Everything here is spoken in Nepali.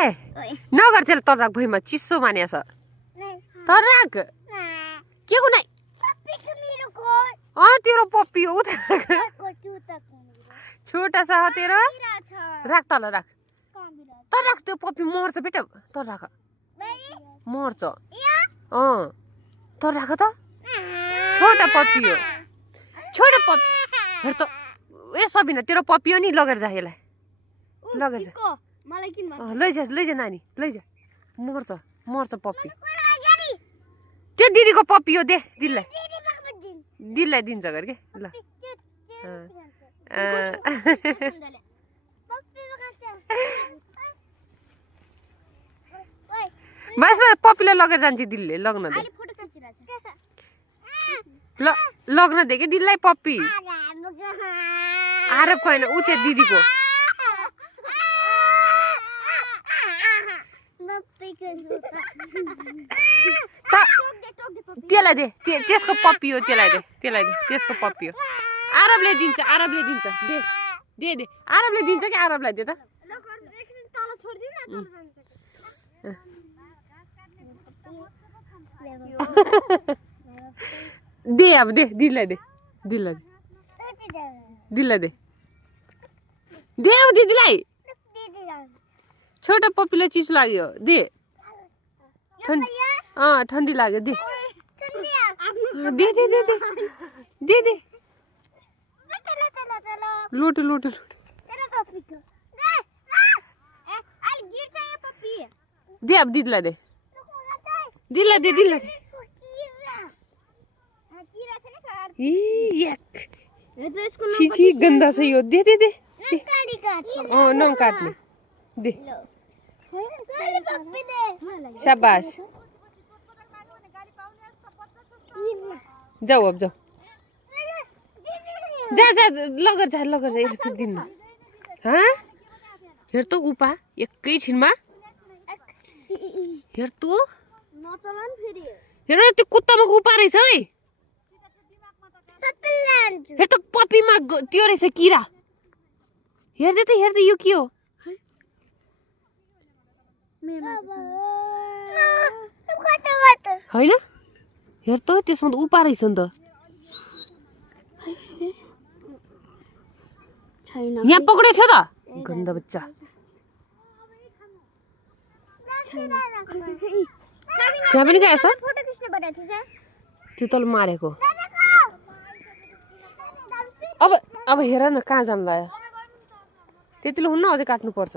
नगर त्यसले तर राख भुइँमा चिसो माने छ तर राख के को नै तेरो पप्पी हो छोटा सा तेरो राख तल राख तर राख त्यो पप्पी मर्छ बेटा तर राख मर्छ तर राख त छोटा पप्पी हो छोटा पप्पी हेर त ए सबिना तेरो पप्पी हो नि लगेर जा यसलाई लगेर जा लैजा नानी लैजा मर्छ मर्छ पप्पी त्यो दिदीको पप्पी हो दे दिदीलाई दिन्छ गरे के ल मासमा पप्पीलाई लगेर जान्छ दिदीले लग्न दे लग्न दे के दिदीलाई पप्पी आरोप छैन उ त्यो दिदीको त्यसलाई दे त्यसको पप्पी हो त्यसलाई दे त्यसको पप्पी हो आरबले दिन्छ दे आरबले दिन्छ कि आरबलाई दे त दे अब दे दिदीलाई दे अब दिदीलाई छोटा पप्पीलाई चिसो लाग्यो दे ठन्डी लाग्यो दे लोटो दे अब दिदीलाई दे छिछि गन्दा छ यो दे नङ काट्ने दे शाबाश जाऊ अब जाऊ जा लगेर जा यसले दिन्न हेर त उपा एकैछिनमा हेर त हेर त्यो कुत्तामा उपा रहेछ है हेर त पप्पीमा त्यो रहेछ किरा हेर्दै त यो के हो होइन हेर त त्यसमा त उपा रहेछ नि त यहाँ पक्रेको थियो त गन्दा बच्चा त्यहाँ पनि गएछ त्यो तल मारेको अब हेर न कहाँ जानु लाग्यो त्यतिले हुन्न अझै काट्नु पर्छ